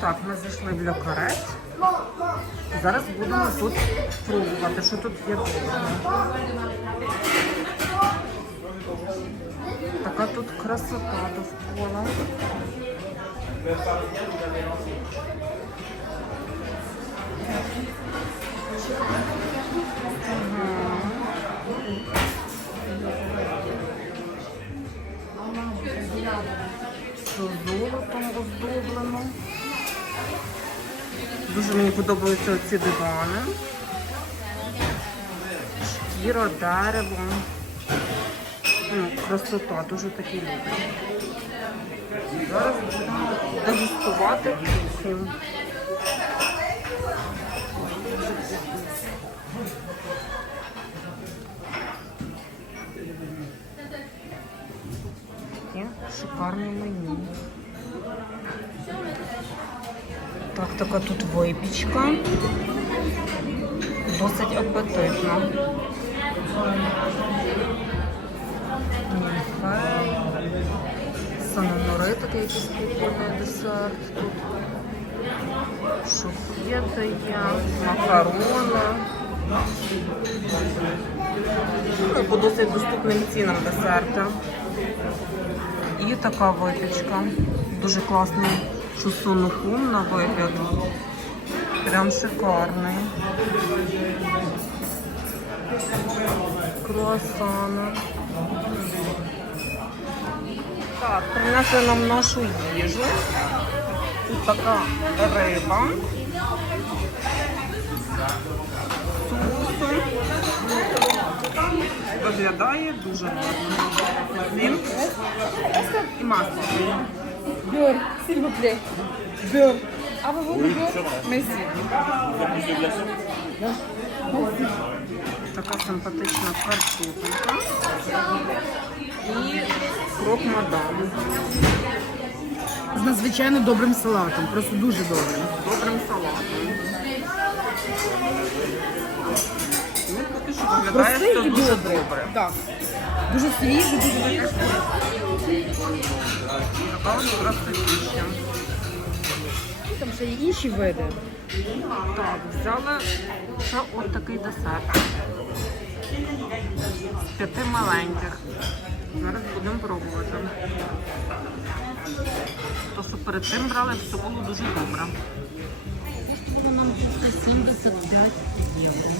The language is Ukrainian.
Так, ми зайшли в Льокарет. Зараз будемо тут пробувати, що тут є доброго. Така тут красота довкола. Все золотом оздоблено. Дуже мені подобаються оці дивани. Шкіра, дерево. Ну, красота, дуже такі люблю. Зараз дегустувати всім. Шикарне меню. Так, така тут випічка. Досить апетитна. Мільфей. Санонори такий якийсь прикольний десерт тут. Шоколади є, макарони. Ну, по досить доступним цінам десерти. І така випічка. Дуже класний шосонухум на вигляд. Прям шикарний. Круасани. Так, принесли нам нашу їжу. Тут така риба. Соусом. Виглядає дуже гарно. Ним і масло. Beurre, s'il vous plaît. Beurre. Ah, vous voulez beurre Merci. Така симпатична картопелька. І крок мадам. З надзвичайно добрим салатом, просто дуже добрим. Добрим салатом. Ну, поки що виглядає Простий все і дуже добре. Так. Дуже свіжий, дуже добрий. Така ось красотища. Там ще є інші види. Так, взяли ще от такий десерт. З п'яти маленьких. Зараз будемо пробувати. То, що перед тим брали, все було дуже добре. Коштувало нам 275 євро.